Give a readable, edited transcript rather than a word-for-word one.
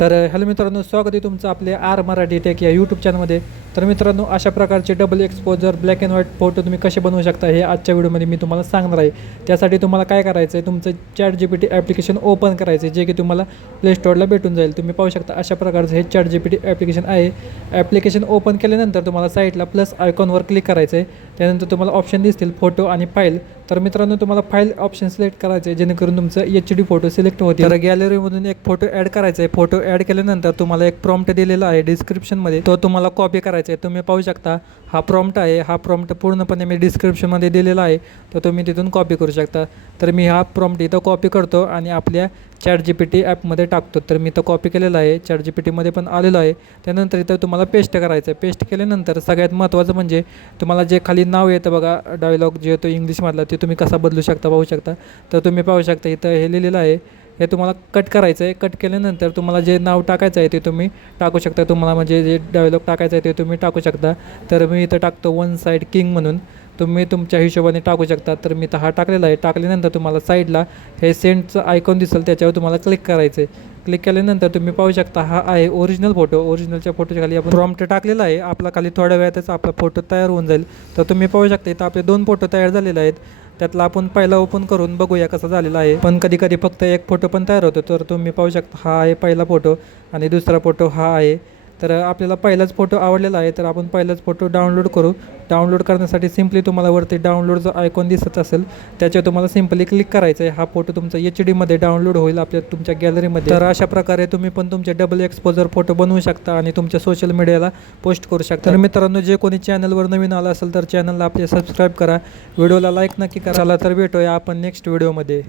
तर हॅलो मित्रांनो, स्वागत आहे तुमचं आपले आर मराठी टेक या यूट्यूब चॅनलमध्ये. तर मित्रांनो, अशा प्रकारचे double exposure black and white photo तुम्ही कसे बनवू शकता हे आजच्या व्हिडिओमध्ये मी तुम्हाला सांगणार आहे. त्यासाठी तुम्हाला काय करायचं आहे, तुमचं ChatGPT ॲप्लिकेशन ओपन करायचं आहे, जे की तुम्हाला प्ले स्टोअरला भेटून जाईल. तुम्ही पाहू शकता अशा प्रकारचं हे ChatGPT ॲप्लिकेशन आहे. ॲप्लिकेशन ओपन केल्यानंतर तुम्हाला साईटला प्लस आयकॉनवर क्लिक करायचं आहे. त्यानंतर तुम्हाला ऑप्शन दिसतील फोटो आणि फाईल. तर मित्रांनो, तुम्हाला फाईल ऑप्शन सिलेक्ट करायचं आहे, जेणेकरून तुमचं HD फोटो सिलेक्ट होतील. तर गॅलरीमधून एक फोटो ॲड करायचा आहे. फोटो ॲड केल्यानंतर तुम्हाला एक प्रॉम्प्ट दिलेला आहे डिस्क्रिप्शनमध्ये, तो तुम्हाला कॉपी करायचा आहे. तुम्ही पाहू शकता हा प्रॉम्प्ट आहे. हा प्रॉम्प्ट पूर्णपणे मी डिस्क्रिप्शनमध्ये दिलेला आहे, तर तुम्ही तिथून कॉपी करू शकता. तर मी हा प्रॉम्प्ट इथं कॉपी करतो आणि आपल्या ChatGPT ॲपमध्ये टाकतो. तर मी इथं कॉपी केलेला आहे, ChatGPTमध्ये पण आलेलो आहे. त्यानंतर इथं तुम्हाला पेस्ट करायचं आहे. पेस्ट केल्यानंतर सगळ्यात महत्त्वाचं म्हणजे तुम्हाला जे खाली नाव येतं बघा, डायलॉग जे येतो इंग्लिशमधला, ते तुम्ही कसा बदलू शकता पाहू शकता. तर तुम्ही पाहू शकता इथं हे लिहिलेलं आहे. हे तुम्हाला कट करायचं आहे. कट केल्यानंतर तुम्हाला जे नाव टाकायचं आहे ते तुम्ही टाकू शकता. तुम्हाला म्हणजे जे डायलॉग टाकायचं आहे ते तुम्ही टाकू शकता. तर मी इथं टाकतो वन साईड किंग म्हणून. तुम्ही तुमच्या हिशोबाने टाकू शकता. तर मी तर हा टाकलेला आहे. टाकल्यानंतर तुम्हाला साईडला हे सेंडचं आयकॉन दिसेल, त्याच्यावर तुम्हाला क्लिक करायचं आहे. क्लिक केल्यानंतर तुम्ही पाहू शकता हा आहे ओरिजिनल फोटो. ओरिजिनलच्या फोटोच्या खाली आपण प्रॉम्प्ट टाकलेला आहे. आपला खाली थोड्या वेळातच आपला फोटो तयार होऊन जाईल. तर तुम्ही पाहू शकता इथं आपले 2 फोटो तयार झालेले आहेत. त्यातला आपण पहिला ओपन करून बघूया कसा झालेला आहे. पण कधी फक्त एक फोटो पण तयार होतो. तर तुम्ही पाहू शकता हा आहे पहिला फोटो आणि दुसरा फोटो हा आहे. तर आपल्याला पहिलाच फोटो आवडलेला आहे, तर आपण पहिलाच फोटो डाउनलोड करू. डाउनलोड करण्यासाठी सिम्पली तुम्हाला वरती डाउनलोडचा आयकॉन दिसत असेल, त्याच्यावर तुम्हाला सिम्पली क्लिक करायचं आहे. हा फोटो तुमचा HDमध्ये डाउनलोड होईल आपल्या तुमच्या गॅलरीमध्ये. तर अशा प्रकारे तुम्ही पण तुमचे डबल एक्सपोजर फोटो बनवू शकता आणि तुमच्या सोशल मीडियाला पोस्ट करू शकता. तर मित्रांनो, जे कोणी चॅनलवर नवीन आला असेल तर चॅनलला आपले सबस्क्राईब करा, व्हिडिओला लाईक नक्की करा. चला तर भेटूया आपण नेक्स्ट व्हिडिओमध्ये.